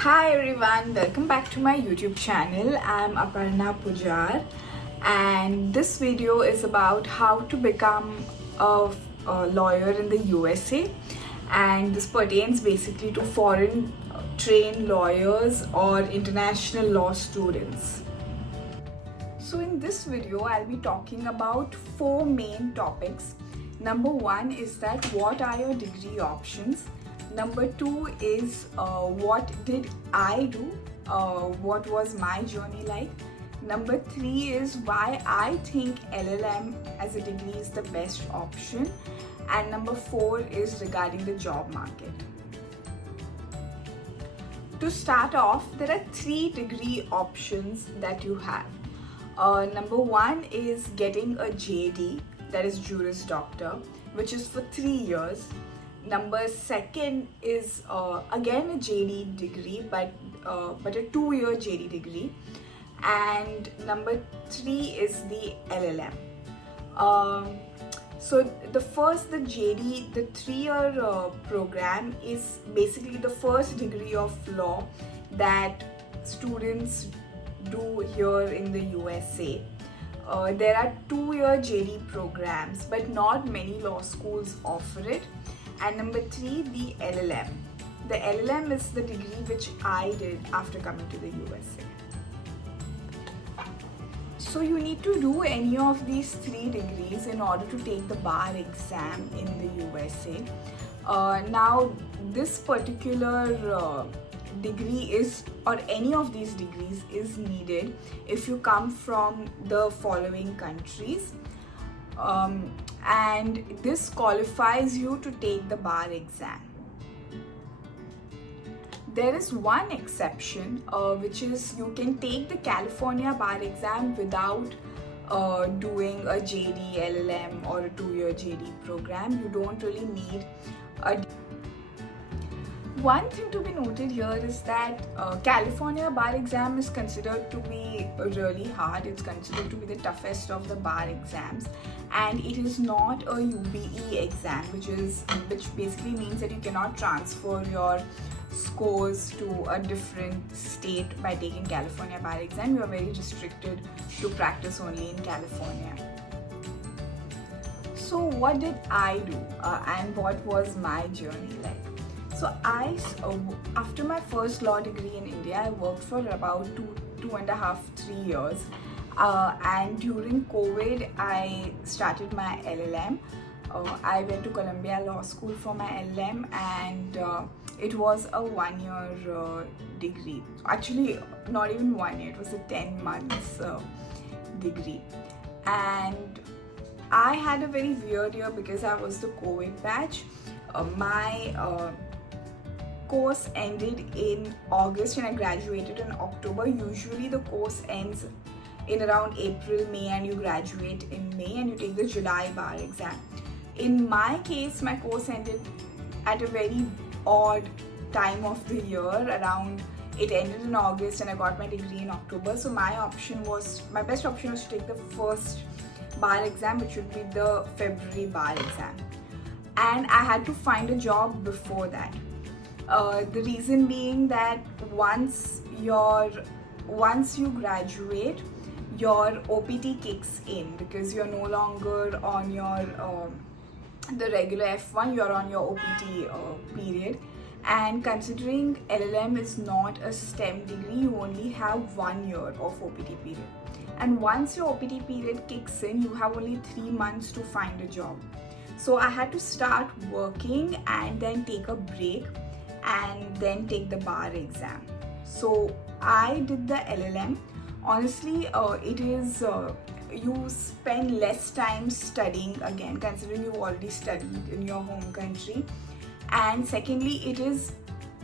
Hi everyone, welcome back to my YouTube channel. I'm Aparna Pujar and this video is about how to become a lawyer in the USA, and this pertains basically to foreign trained lawyers or international law students. So in this video, I'll be talking about four main topics. Number one is that what are your degree options? Number two is what did I do? What was my journey like? Number three is why I think LLM as a degree is the best option. And number four is regarding the job market. To start off, there are three degree options that you have. Number one is getting a JD, that is Juris Doctor, which is for 3 years. Number second is again a JD degree, but a 2-year JD degree. And number three is the LLM. So the JD, the 3-year program is basically the first degree of law that students do here in the USA. There are 2-year JD programs, but not many law schools offer it. And number three, the LLM. The LLM is the degree which I did after coming to the USA. So you need to do any of these three degrees in order to take the bar exam in the USA. Now, this particular degree is, or any of these degrees is needed if you come from the following countries. And this qualifies you to take the bar exam. There is one exception, which is you can take the California bar exam without doing a JD, LLM or a 2-year JD program. You don't really need a... One thing to be noted here is that California bar exam is considered to be really hard. It's considered to be the toughest of the bar exams, and it is not a UBE exam, which basically means that you cannot transfer your scores to a different state by taking California bar exam. You are very restricted to practice only in California. So what did I do and what was my journey like? So after my first law degree in India, I worked for about 3 years. And during COVID, I started my LLM. I went to Columbia Law School for my LLM, and it was a 1-year degree. Actually, not even 1 year, it was a 10 months degree. And I had a very weird year because I was the COVID batch. My course ended in August and I graduated in October. Usually the course ends in around April, May, and you graduate in May and you take the July bar exam. In my case, my course ended at a very odd time of the year. It ended in August and I got my degree in October. So my best option was to take the first bar exam, which would be the February bar exam. And I had to find a job before that. The reason being that once you graduate, your OPT kicks in because you're no longer on your the regular F1, you're on your OPT period. And considering LLM is not a STEM degree, you only have 1 year of OPT period. And once your OPT period kicks in, you have only 3 months to find a job. So I had to start working and then take a break and then take the bar exam. So I did the LLM. Honestly, it is you spend less time studying again, considering you already studied in your home country. And secondly, it is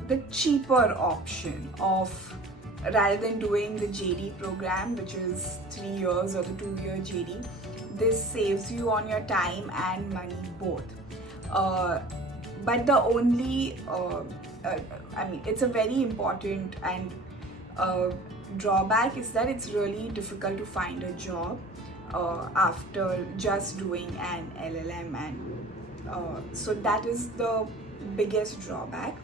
the cheaper option rather than doing the JD program, which is 3 years, or the 2-year JD. This saves you on your time and money both. But the only, it's a very important and drawback is that it's really difficult to find a job after just doing an LLM, and so that is the biggest drawback.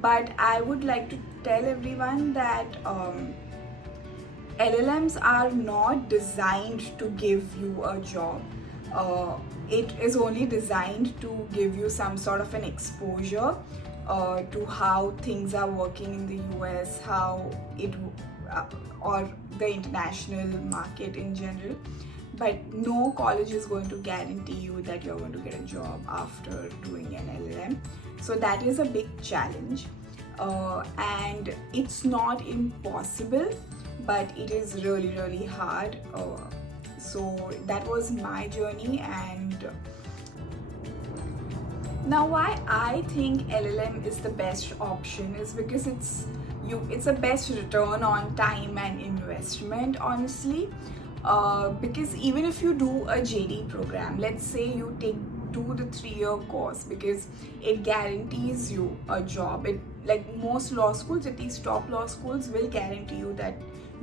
But I would like to tell everyone that LLMs are not designed to give you a job. It is only designed to give you some sort of an exposure to how things are working in the US, how it uh, or the international market in general. But no college is going to guarantee you that you're going to get a job after doing an LLM. So that is a big challenge, and it's not impossible, but it is really, really hard. So that was my journey. And now why I think LLM is the best option is because it's a best return on time and investment, honestly. Because even if you do a JD program, let's say you do the 3-year course, because it guarantees you a job. It, like most law schools, at least top law schools, will guarantee you that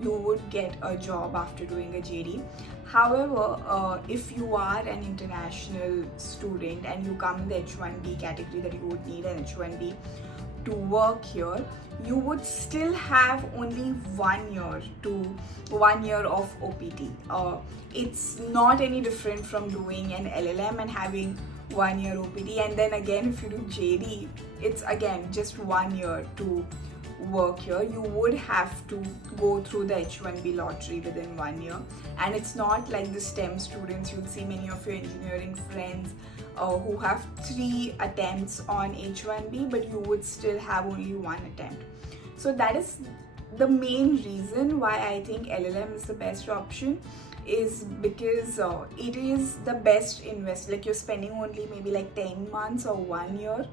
you would get a job after doing a JD. However, if you are an international student and you come in the H1B category, that you would need an H1B to work here, you would still have only 1 year of OPT. It's not any different from doing an LLM and having 1 year OPT. And then again, if you do JD, it's again just 1 year to work here. You would have to go through the H1B lottery within 1 year. And it's not like the STEM students. You'll see many of your engineering friends who have 3 attempts on H1B, but you would still have only 1 attempt. So that is the main reason why I think LLM is the best option, is because it is the best invest. Like, you're spending only maybe like 10 months or 1 year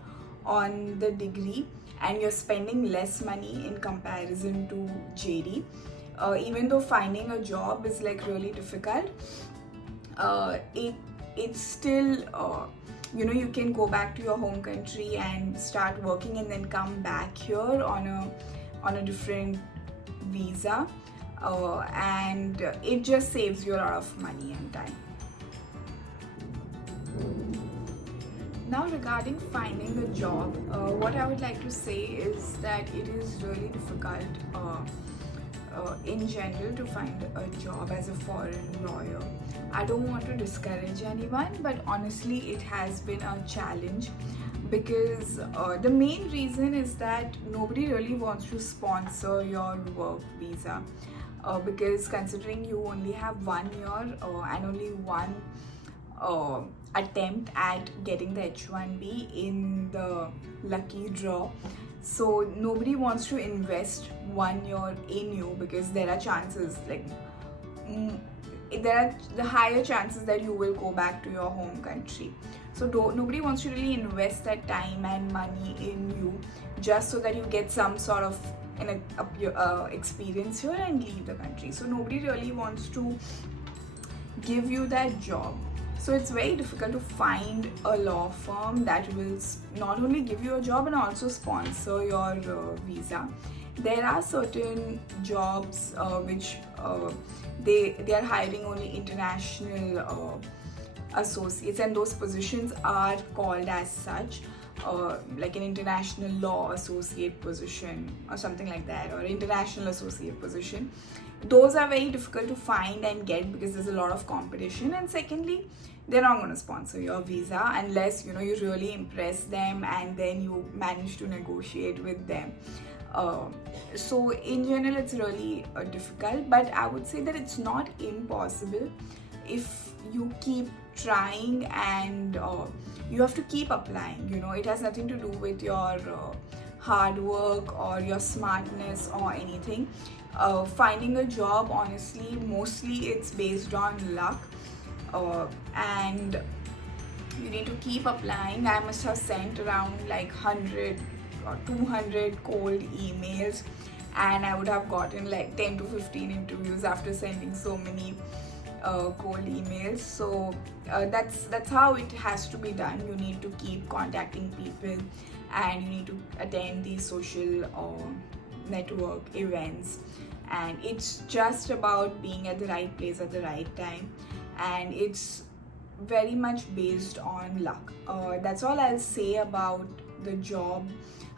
on the degree, and you're spending less money in comparison to JD. Even though finding a job is like really difficult, it's still you can go back to your home country and start working, and then come back here on a different visa, and it just saves you a lot of money and time. Now, regarding finding a job, what I would like to say is that it is really difficult in general to find a job as a foreign lawyer. I don't want to discourage anyone, but honestly it has been a challenge, because the main reason is that nobody really wants to sponsor your work visa, because considering you only have 1 year and only one attempt at getting the H1B in the lucky draw. So nobody wants to invest 1 year in you, because there are chances, like there are the higher chances that you will go back to your home country. So nobody wants to really invest that time and money in you just so that you get some sort of experience here and leave the country. So nobody really wants to give you that job. So it's very difficult to find a law firm that will not only give you a job and also sponsor your visa. There are certain jobs which they are hiring only international associates, and those positions are called as such, like an international law associate position or something like that, or international associate position. Those are very difficult to find and get because there's a lot of competition. And secondly, they're not going to sponsor your visa unless you really impress them and then you manage to negotiate with them. So in general, it's really difficult, but I would say that it's not impossible if you keep trying, and you have to keep applying. It has nothing to do with your hard work or your smartness or anything. Finding a job, honestly, mostly it's based on luck, and you need to keep applying. I must have sent around like 100 or 200 cold emails, and I would have gotten like 10 to 15 interviews after sending so many cold emails. So that's how it has to be done. You need to keep contacting people, and you need to attend these social network events, and it's just about being at the right place at the right time, and it's very much based on luck. That's all I'll say about the job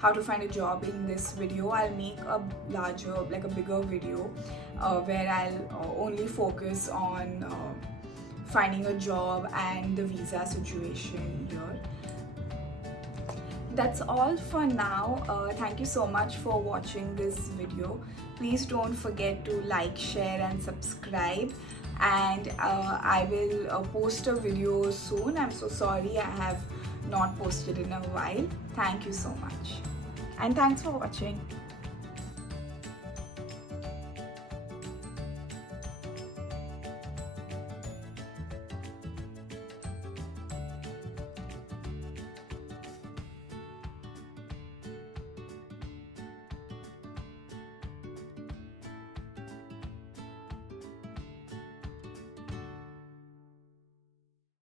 how to find a job in this video. I'll make a larger, like a bigger video where I'll only focus on finding a job and the visa situation here. That's all for now. Thank you so much for watching this video. Please don't forget to like, share and subscribe, and I will post a video soon. I'm so sorry I have not posted in a while. Thank you so much, and thanks for watching.